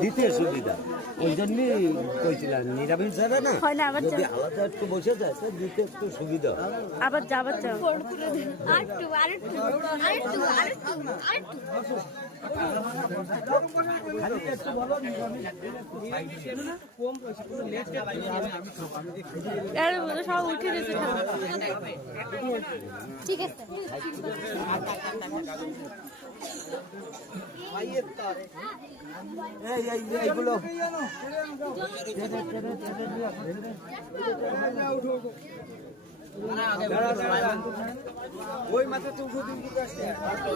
দ্বিতীয় সুবিধা ওই জন্যই কইছিলাম নিরামিষ যাবে না, যদি আলাদা একটু বসে যায় তো দিতে একটু সুবিধা। আবার যাবার সব উঠে গেছে। ঠিক আছে এইগুলো ওই মাথা তো